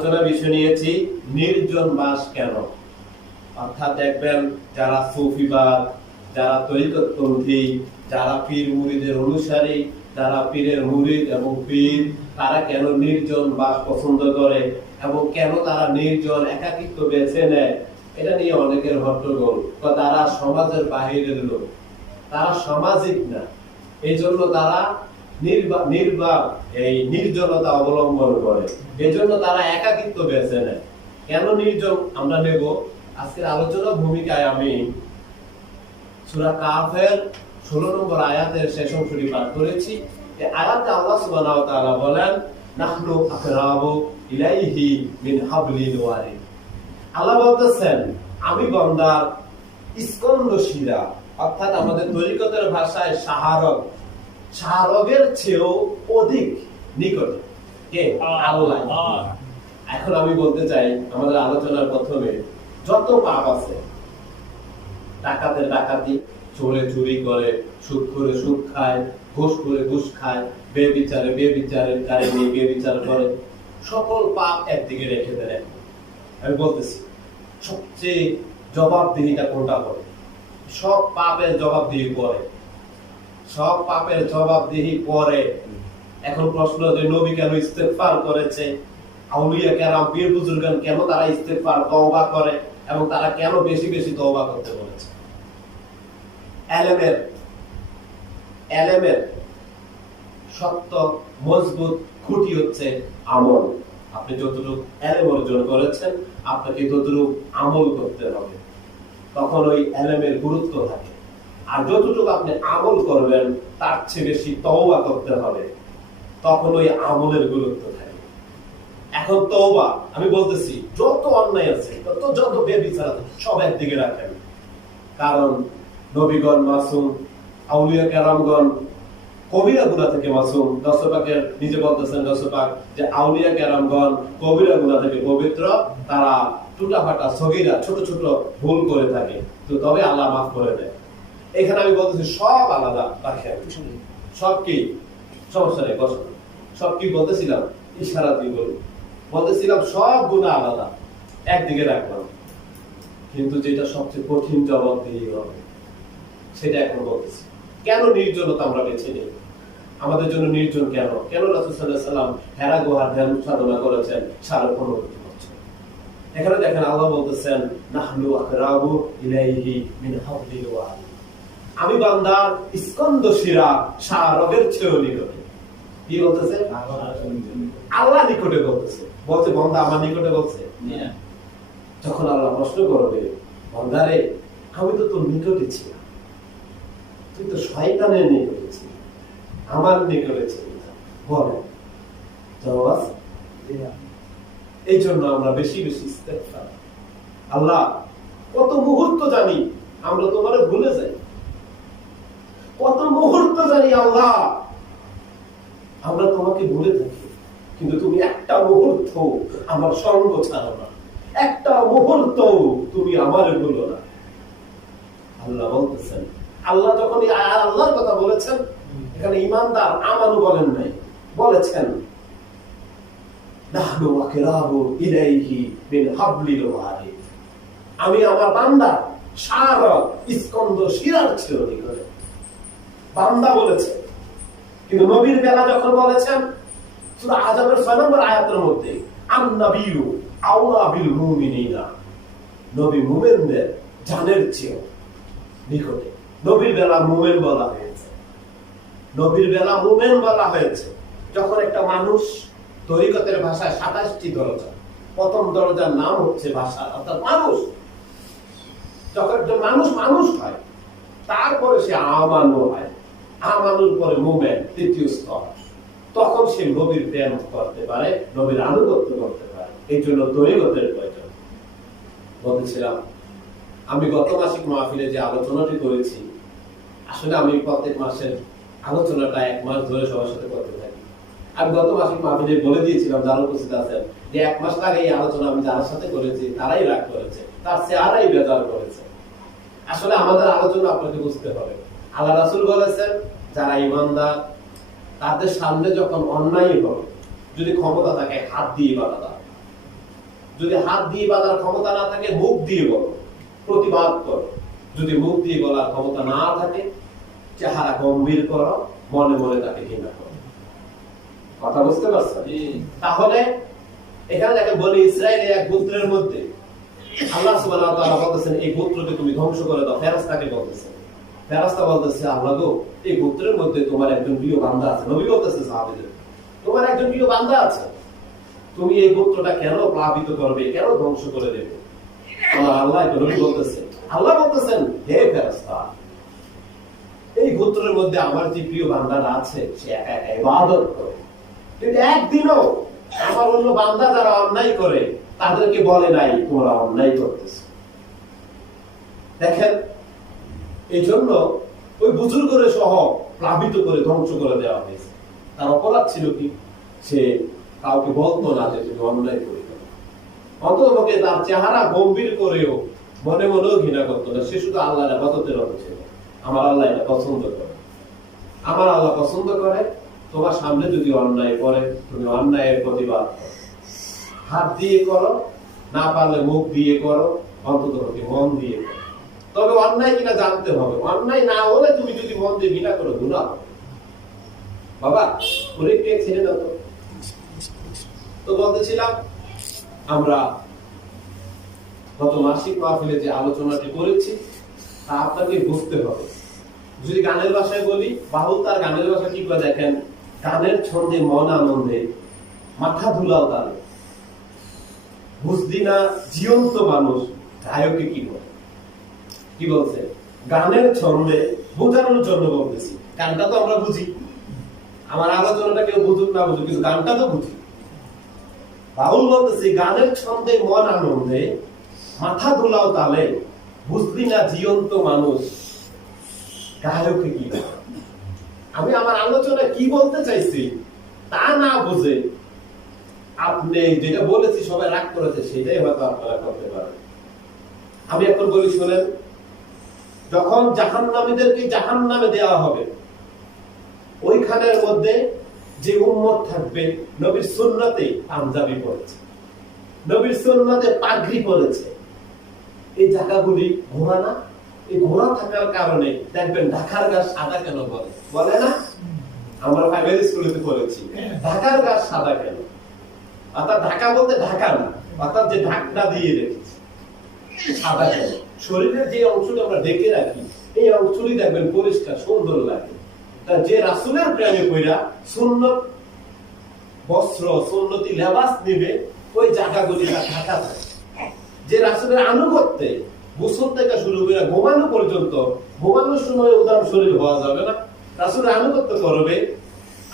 আলোচনা বিষয় নিয়েছি, নির্জন বাস কেন? অর্থাৎ দেখবেন, যারা সুফিবাদ যারা তরিকতপন্থী, যারা পীর মুরিদের অনুসারী, যারা পীরের মুরিদ এবং পীর, তারা কেন নির্জন বাস পছন্দ করে এবং কেন তারা নির্জন একাকিত্ব বেছে নেয়? এটা নিয়ে অনেকের হট্টগোল, বা তারা সমাজের বাহিরের লোক। তারা সামাজিক না এই জন্য তারা নির্বাক এই নির্জনতা অবলম্বন করে। এই জন্য তারা একাকিত্ব বেছে নেয়। কেন নির্জন আমরা নেব? আজকের আলোচনা ভূমিকায় আমি সূরা কাফের 16 নম্বর আয়াতের শেষ অংশটি করেছি। আয়াতে আল্লাহ বলেন, নাহনু আকরাবু ইলাইহি মিন আল্লাহ বলতেছেন, আমি বান্দার স্কন্দ শিরা অর্থাৎ আমাদের তরিকতের ভাষায় সাহারক সাহারকের চেয়েও অধিক নিকটে। কে? আল্লাহ। এখন আমি বলতে চাই আমাদের আলোচনার প্রথমে যত পাপ আছে ডাকাতের ডাকাতি চোরে চুরি করে সুদ করে সুদ খায় ঘুষ করে ঘুষ খায় বে বিচারে বে বিচারে কারিনী বে বিচার করে সকল পাপ একদিকে রেখে দেয়। আমি বলতেছি সবচেয়ে জবাবদিহিটা কোনটা হবে? সব পাপের জবাবদিহি পরে। সব পাপের জবাবদিহি পরে। এখন প্রশ্ন যে নবী কেন ইস্তেগফার করেছে? আউলিয়া কেরাম, পীর বুজুর্গান কেন তারা ইস্তেগফার তওবা করে এবং তারা কেন বেশি বেশি তওবা করতে বলেছে? এলেমের এলেমের শক্ত, মজবুত খুঁটি হচ্ছে আমল। আপনি যতটুকু এলেম অর্জন করেছেন, আপনাকে ততটুকু আমল করতে হবে। তখন ওই এলেমের গুরুত্ব থাকে আর যতটুকু আপনি আমল করবেন, তার চেয়ে বেশি তওবা করতে হবে। তখন ওই আমলের গুরুত্ব থাকে। এখন তওবা, আমি বলতেছি, যত অন্যায় আছে যত যত বেবিচার আছে, সব একদিকে রাখেন। কারণ নবীগণ মাসুম, আউলিয়া কেরামগণ, কবিরা গুণা থেকে মাসুম। দশপাকের নিজে বলতেছেন দশপাক যে আউলিয়া কেরামগণ, কবিরা গুণা থেকে পবিত্র, তারা টুটা ফাটা সগিরা, ছোট ছোট ভুল করে থাকে। তো তবে আল্লাহ মাফ করে দেয়। এখানে আমি বলতেছি সব আলাদা রাখেন সব কি? সমস্যা নেই বসো। সব কি বলতেছিলাম? ইশারা দিয়ে বলুন। বলতেছিলাম সব গুণা আলাদা। একদিকে রাখলাম কিন্তু যেটা সবচেয়ে কঠিন জবাব দিয়ে হবে সেটা এখন বলতেছি। কেন নির্জনতা আমরা বেছে নেই? আমাদের জন্য নির্জন কেন? কেন সাল্লাম হেরা গুহার ধ্যান সাধনা করেছেন? বছর। এখানে দেখেন আল্লাহ বলতেছেন নাহনু আকরাবু ইলাইহি মিন হাবলিল আমি বান্দার স্কন্দ শিরা শাহরগের চেয়েও নিকটে। কি বলতেছে? আল্লাহ নিকটে বলতেছে। বলছে বন্দা আমার নিকটে বলছে? যখন আল্লাহ প্রশ্ন করবে বন্দারে আমি তো তোর নিকটে ছিলাম। তুই তো শয়তানের নিকটে ছিলি। আমার নিকটে ছিলি বলে। জবাব এই জন্য আমরা বেশি বেশি আল্লাহ কত মুহূর্ত জানি আমরা তোমার ভুলে যাই। কত মুহূর্ত জানি আল্লাহ। আমরা তোমাকে ভুলে থাকি, কিন্তু তুমি একটা মুহূর্ত আমার সঙ্গ ছাড়ো না। একটা মুহূর্ত তুমি আমার ভুলো না। আল্লাহ বলতেছেন, আল্লাহ যখন আল্লাহর কথা বলেছেন, এখানে ইমানদার আমারও বলেন নাই, বলেছেন আমি আমার বান্দা, সার স্কন্দ শিরার ছিল নিকটে বান্দা বলেছে। কিন্তু নবীর বেলা যখন বলেছেন, সূরা আযাবের 6 নম্বর আয়াতের মধ্যে, আন-নাবিয়্যু আওলা বিল মুমিনিনা নবী মুমিনদের জানের চেয়ে নিকটে। নবীর বেলা মুমিন বলা হয়েছে। নবীর বেলা মুমিন বলা হয়েছে। যখন একটা মানুষ তরিকতের ভাষায় সাতাশটি দরজা, প্রথম দরজার নাম হচ্ছে ভাষা, অর্থাৎ মানুষ। যখন একজন মানুষ মানুষ হয়, তারপরে সে আমানু হয়। আমানুর পরে মুমেন তৃতীয় স্তর। তখন সে নবীর প্রেম করতে পারে, নবীর আনুগত্য করতে পারে। এই জন্য দৈগতের প্রয়োজন। বলতেছিলাম, আমি গত মাসিক মাহফিলে যে আলোচনাটি করেছি, আসলে আমি প্রত্যেক মাসের আলোচনাটা এক মাস ধরে সবার সাথে করতে থাকি। আমি গত মাসিক মাহফিলে বলে দিয়েছিলাম, যারা উপস্থিত আছেন, যে এক মাস আগে এই আলোচনা আমি যার সাথে করেছি, তারাই রাগ করেছে, তার চেহারাই বেজার করেছে। আসলে আমাদের আলোচনা আপনাকে বুঝতে হবে। আল্লাহ রাসুল বলেছেন যারা ইমানদার তাদের সামনে যখন অন্যায় হবে যদি ক্ষমতা থাকে হাত দিয়ে বাধা দাও। যদি হাত দিয়ে বাঁধার ক্ষমতা না থাকে মুখ দিয়ে বলো প্রতিবাদ করো। যদি মুখ দিয়ে বলার ক্ষমতা না থাকে চেহারা গম্ভীর করো মনে মনে তাকে ঘৃণা করো। কথা বুঝতে পারছেন? তাহলে এখানে যাকে বলি ইসরায়েলের এক গোত্রের মধ্যে আল্লাহ তাআলা বলতেছেন এই গোত্রকে তুমি ধ্বংস করে দাও। ফেরেশতাকে বলতেছেন ফেরেশতা বলতেছে, আল্লাহ এই গোত্রের মধ্যে তোমার একজন প্রিয় বান্দা আছে। নবী বলতেছে, সাহাবীদের, তোমার একজন প্রিয় বান্দা আছে। তুমি এই গোত্রটা কেন প্লাবিত করবে? কেন ধ্বংস করে দেবে? আমার আল্লাহ নবী বলতেছেন আল্লাহ বলতেছেন, হে ফেরেশতা এই গোত্রের মধ্যে আমার যে প্রিয় বান্দাটা আছে, সে একা করে। কিন্তু একদিনও আমার অন্য বান্দা যারা অন্যায় করে, তাদেরকে বলে নাই, তোমরা অন্যায় করতেছ। দেখেন এই জন্য ওই বুজুর্গরে সহ প্লাবিত করে ধ্বংস করে দেওয়া হয়েছে। তার অপরাধ ছিল কি? সে কাউকে বলতো না যে তুমি অন্যায় করে অন্ততপক্ষে তার চেহারা গম্ভীর করেও মনে মনেও ঘৃণা করতো না। সে শুধু আল্লাহর আবাদতের ছিল। আমার আল্লাহ এটা পছন্দ করে। আমার আল্লাহ পছন্দ করে, তোমার সামনে যদি অন্যায় করে, তুমি অন্যায়ের প্রতিবাদ হাত দিয়ে করো, না পারলে মুখ দিয়ে করো, অন্তত মন দিয়ে করো। তবে অন্যায় কিনা জানতে হবে। অন্যায় না হলে তুমি যদি মন দিয়ে বিনা করো গুণা বাবা ওরে ছেড়ে দাও তো। বলতেছিলাম, আমরা গত মাসিক মাহফিলে যে আলোচনাটি করেছি, তা আপনাকে বুঝতে হবে। যদি গানের ভাষায় বলি, বাহুল তার গানের ভাষা কি করে দেখেন? গানের ছন্দে মন আনন্দে, মাথা ধুলাও তার বুঝলি না, জীবন্ত মানুষ, গায়কে কি বলে? কি বলছে? গানের ছন্দে বোঝানোর জন্য বলতেছি। গানটা তো আমরা বুঝি। আমার আলোচনাটা কেউ বুঝুক না বুঝুক, কিন্তু গানটা তো বুঝি। বাউল বলতেছে, গানের ছন্দে, মন আনন্দে, মাথা ধুলাও তালে বুঝলি না জীবন্ত মানুষ, গায়কে কি? আমি আমার আলোচনা কি বলতে চাইছি, তা না বুঝে আপনি যেটা বলেছি, সবাই রাগ করেছে, সেটাই হয়তো আপনারা করতে পারেন। আমি এখন বলি, শোনেন যখন জাহান নামীদেরকে জাহান নামে দেওয়া হবে, ওইখানের মধ্যে যে উম্মত থাকবে, নবীর সুন্নাতে পাঞ্জাবি পড়েছে, নবীর সুন্নাতে পাগড়ি পড়েছে। এই জায়গাগুলি ঘোরা না? এই ঘোরা থাকার কারণে দেখবেন ঢাকার গাছ সাদা কেন বলে? বলে না? আমরা প্রাইমারি স্কুলেতে পড়েছি। ঢাকার গাছ সাদা কেন? অর্থাৎ ঢাকা বলতে ঢাকা না, অর্থাৎ যে ঢাকনা দিয়ে রেখেছে, সাদা কেন? শরীরের যে অংশটা আমরা ঢেকে রাখি, এই অংশটি দেখবেন পরিষ্কার, সুন্দর লাগে। তা যে রাসুলের প্রেমে কইরা সুন্নত বস্ত্র, সুন্নতি লেবাস নিবে, ওই জায়গাগুলি ঢাকা যে রাসুলের আনুগত্যে গোসল থেকে শুরু করে ঘুমানো পর্যন্ত, ঘুমানোর সময় উদাহরণ শরীর হওয়া যাবে না। রাসুলের আনুগত্য করবে,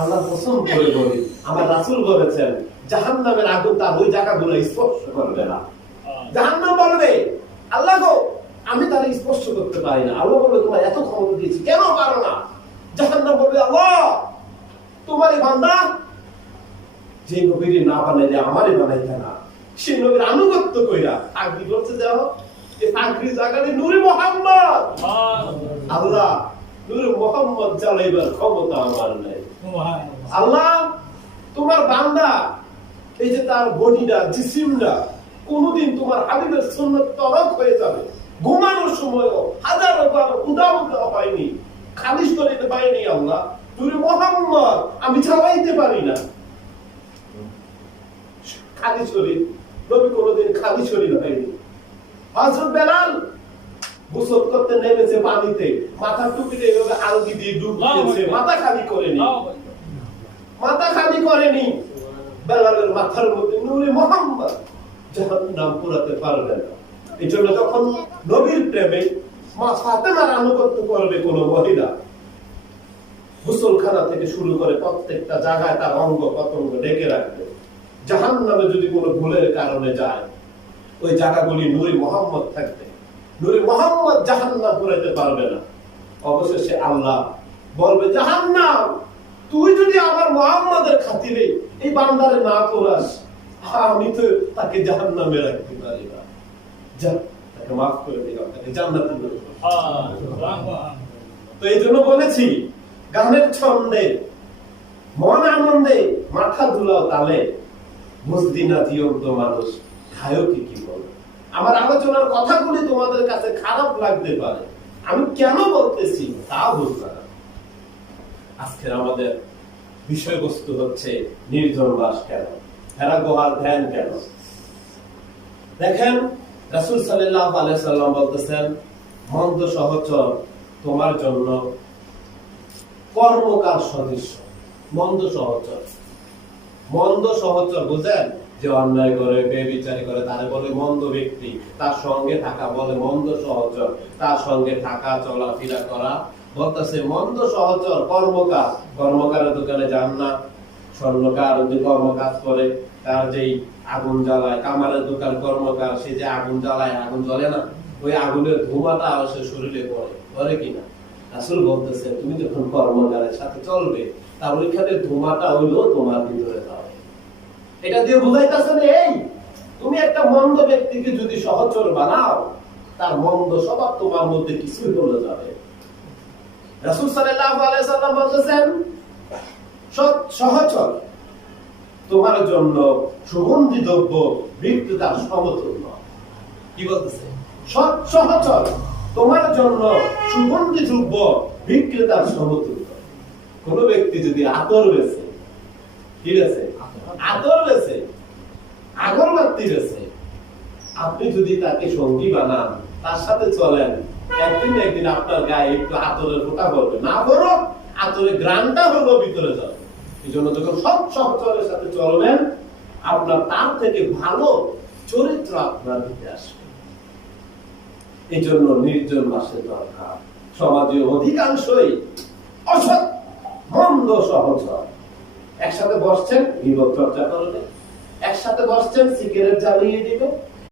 আল্লাহ পছন্দ করে বলি, আমার রাসুল বলেছেন জাহান নামের আগুন তার ওই জায়গাগুলো স্পর্শ করবে না। জাহান্নাম বলবে, আল্লাহ গো আমি তার স্পর্শ করতে পারি না। আল্লাহ বলবে তোমার এত ক্ষমতা দিয়েছি। কেন পারো না? জাহান্নাম বলবে আল্লাহ তোমার বান্দা যে নবীর না বানাইলে আমারই বানাইতে না। সেই নবীর আনুগত্য কইরা আগ্রি করতে যাও। এই আগ্রি জাগালে নূরে মোহাম্মদ। আল্লাহ নূরে মোহাম্মদ জ্বালাইবার ক্ষমতা আমার নাই। আল্লাহ তোমার বান্দা এই যে তার বডিটা জিসিমটা কোনদিন তোমার হাবিবের সুন্নত তরক হয়ে যাবে। ঘুমানোর সময়ও হাজারো বার উদাম দেওয়া হয়নি। খালিশ করে দিতে পারিনি আল্লাহ। তুমি মোহাম্মদ আমি চালাইতে পারি না। খালি শরীর নবী কোনোদিন খালি শরীর হয়নি হযরত বেলাল গোসল করতে নেমেছে পানিতে মাথার টুপিতে এভাবে আলগি দিয়ে ডুব দিয়েছে মাথা খালি করেনি। মাথা খালি করেনি। বেলালের মাথার মধ্যে নূরে মোহাম্মদ যাহার নাম পুরাতে পারবে না। এই জন্য যখন নবীর প্রেমে মা ফাতেমার আনুগত্য করবে কোন মহিলা থেকে শুরু করে প্রত্যেকটা জায়গায় তার অঙ্গ ডেকে রাখবে। জাহান নামে যদি কোনো ভুলের কারণে যায়, ওই জায়গাগুলি নুরি মোহাম্মদ থাকবে। নুরি মোহাম্মদ জাহান পুরাইতে পারবে না। অবশেষে আল্লাহ বলবে জাহান তুই যদি আমার মোহাম্মদের খাতিরে এই বান্দারে না করাস আমি তো তাকে জাহান নামে রাখতে পারি না। তাকে মাফ করে দিলাম তাকে জান্নাতে। তো এই জন্য বলেছি গানের ছন্দে মন আনন্দে মাথা ধুলাও তালে বুঝদি না জীবন্ত মানুষ গায়কে কি বলবে আমার আলোচনার কথাগুলি তোমাদের কাছে খারাপ লাগতে পারে। আমি কেন বলতেছি তা বুঝবে না। আজকের আমাদের বিষয়বস্তু হচ্ছে নির্জন বাস কেন? হেরা গুহার ধ্যান কেন? দেখেন রাসূল সাল্লাল্লাহু আলাইহি সাল্লাম বলতেছেন মন্দ সহচর, তোমার জন্য কর্মকার সদৃশ্য মন্দ সহচর। মন্দ সহচর বুঝেন যে অন্যায় করে বেবিচারি করে, তারে বলে মন্দ ব্যক্তি। তার সঙ্গে থাকা বলে মন্দ সহচর। তার সঙ্গে থাকা, চলাফেরা করা বলতেছে মন্দ সহচর, কর্মকার। কর্মকারের দোকানে যান না। স্বর্ণকার যে কর্মকাজ করে, তার যেই আগুন জ্বালায় কামারের দোকান, কর্মকার, সে যে আগুন জ্বালায়, আগুন জ্বলে না, ওই আগুনের ধোঁয়াটা সে শরীরে পড়ে। পড়ে কিনা আসল বলতেছে, তুমি যখন কর্মকারের সাথে চলবে, তার ওইখানে ধোঁয়াটা হইল তোমার ভিতরে যাবে এটা দিয়ে বুঝাইতেছে এই, তুমি একটা মন্দ ব্যক্তিকে যদি সহচর বানাও, তার মন্দ স্বভাব তোমার মধ্যে কিছুই বলে যাবে রাসূল সাল্লাল্লাহু আলাইহি সাল্লাম বলেছেন সহচর তোমার জন্য সুগন্ধি দ্রব্য বৃত্তিদার সমতুল্য। কি বলতেছে? সহচর তোমার জন্য সুগন্ধি দ্রব্য বিক্রেতার সমতুল্য। কোন ব্যক্তি যদি আতর বেছে ঠিক আছে আতর বেছে আগরবাতি বেছে আপনি যদি তাকে সঙ্গী বানান তার সাথে চলেন একদিন একদিন আপনার গায়ে একটু আতরের ফোঁটা পড়বে। না বড় আতরের গ্রানটা হলো ভিতরে যাবে। এই জন্য সব সহচরের সাথে চলবেন, আপনার তার থেকে ভালো চরিত্র আপনার দিকে আসবে। এই জন্য নির্জন মাসের দরকার। সমাজে অধিকাংশই অসৎ, মন্দ সহচর একসাথে বসছেন বিভব চর্চা করবে। একসাথে বসছেন, সিগারেট জ্বালিয়ে দিবে।